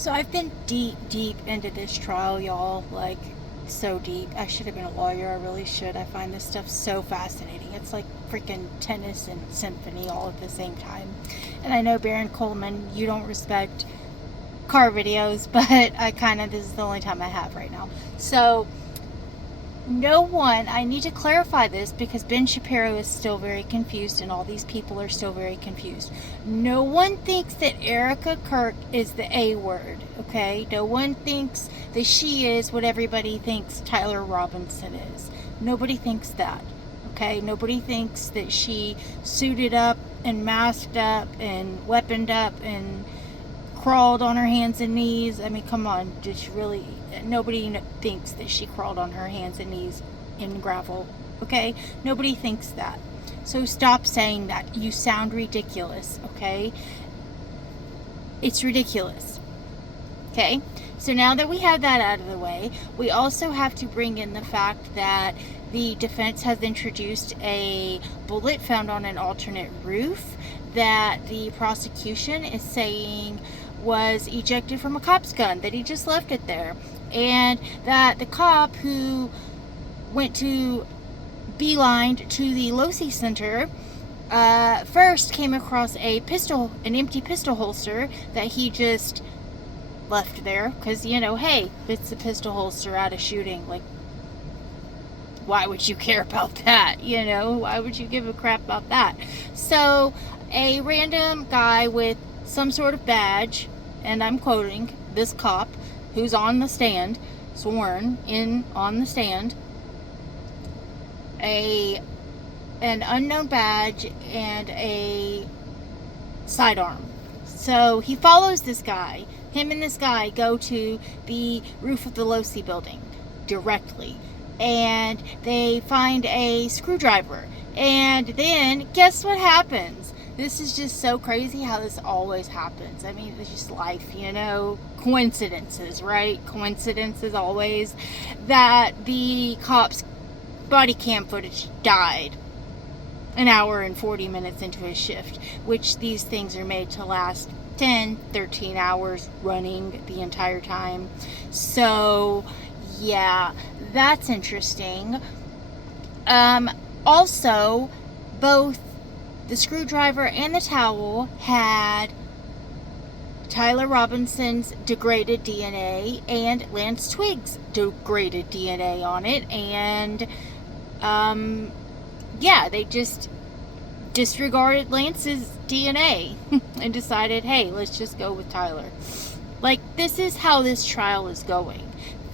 So I've been deep into this trial, y'all. Like, so deep. I should have been a lawyer. I really should. I find this stuff so fascinating. It's like freaking tennis and symphony all at the same time. And I know, Baron Coleman, you don't respect car videos, but this is the only time I have right now. So, no one, I need to clarify this because Ben Shapiro is still very confused and all these people are still very confused. No one thinks that Erica Kirk is the A word, okay? No one thinks that she is what everybody thinks Tyler Robinson is. Nobody thinks that, okay? Nobody thinks that she suited up and masked up and weaponed up and crawled on her hands and knees. I mean, come on, just really, nobody thinks that she crawled on her hands and knees in gravel, okay? Nobody thinks that. So stop saying that. You sound ridiculous, okay? It's ridiculous, okay? So now that we have that out of the way, we also have to bring in the fact that the defense has introduced a bullet found on an alternate roof that the prosecution is saying was ejected from a cop's gun, that he just left it there, and that the cop who went to beeline to the Losi Center first came across an empty pistol holster that he just left there because, hey, it's a pistol holster at a shooting. Like, why would you care about that? Why would you give a crap about that? So a random guy with some sort of badge, and I'm quoting this cop who's on the stand, sworn in on the stand, an unknown badge and a sidearm. So he follows this guy. Him and this guy go to the roof of the Losi building directly, and they find a screwdriver. And then guess what happens? This is just so crazy how this always happens. I mean, it's just life, coincidences, right? Coincidences always. That the cops' body cam footage died an hour and 40 minutes into his shift, which these things are made to last 10, 13 hours running the entire time. So, yeah, that's interesting. Also, both the screwdriver and the towel had Tyler Robinson's degraded DNA and Lance Twig's degraded DNA on it. And, they just disregarded Lance's DNA and decided, hey, let's just go with Tyler. Like, this is how this trial is going.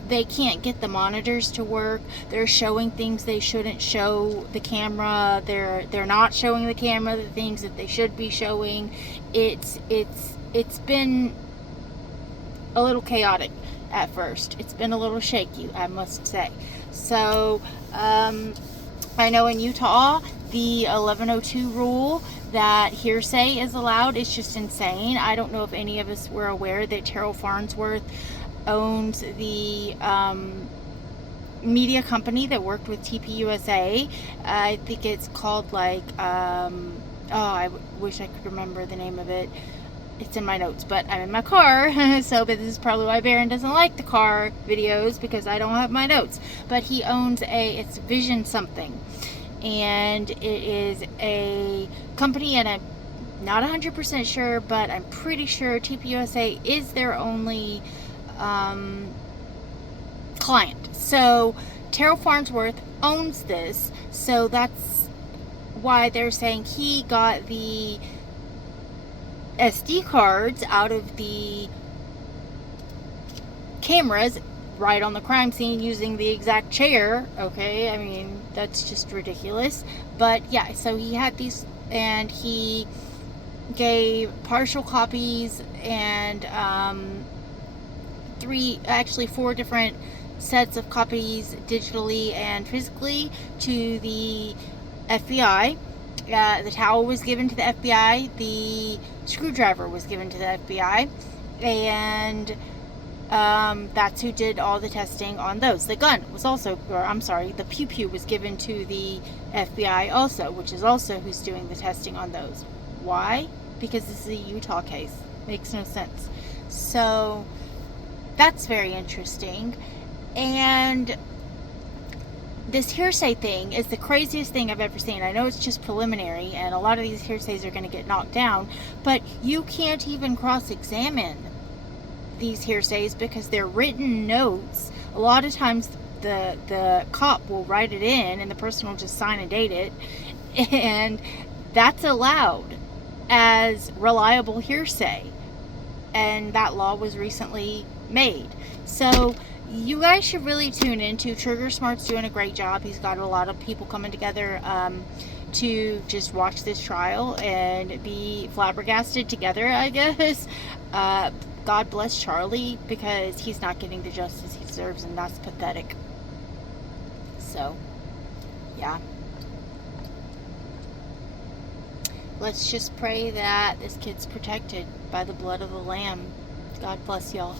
They can't get the monitors to work. They're showing things they shouldn't show the camera. They're not showing the camera the things that they should be showing. It's been a little chaotic at first. It's been a little shaky, I must say. So, I know in Utah, the 1102 rule that hearsay is allowed is just insane. I don't know if any of us were aware that Terrell Farnsworth owns the media company that worked with TPUSA. I think it's called I wish I could remember the name of it. It's in my notes, but I'm in my car, but this is probably why Baron doesn't like the car videos, because I don't have my notes. But he owns it's Vision something, and it is a company, and I'm not 100% sure, but I'm pretty sure TPUSA is their only client. So Terrell Farnsworth owns this, so that's why they're saying he got the SD cards out of the cameras right on the crime scene using the exact chair. Okay, I mean, that's just ridiculous. But yeah, so he had these, and he gave partial copies and 4 different sets of copies digitally and physically to the FBI. The towel was given to the FBI. The screwdriver was given to the FBI. And that's who did all the testing on those. The gun was also, the pew-pew was given to the FBI also, which is also who's doing the testing on those. Why? Because this is a Utah case. Makes no sense. So that's very interesting. And this hearsay thing is the craziest thing I've ever seen. I know it's just preliminary, and a lot of these hearsays are going to get knocked down, but you can't even cross-examine these hearsays because they're written notes. A lot of times the cop will write it in and the person will just sign and date it, and that's allowed as reliable hearsay, and that law was recently made. So you guys should really tune into Trigger Smart's doing a great job. He's got a lot of people coming together to just watch this trial and be flabbergasted together, I guess. God bless Charlie, because he's not getting the justice he deserves, and that's pathetic. So, yeah. Let's just pray that this kid's protected by the blood of the Lamb. God bless y'all.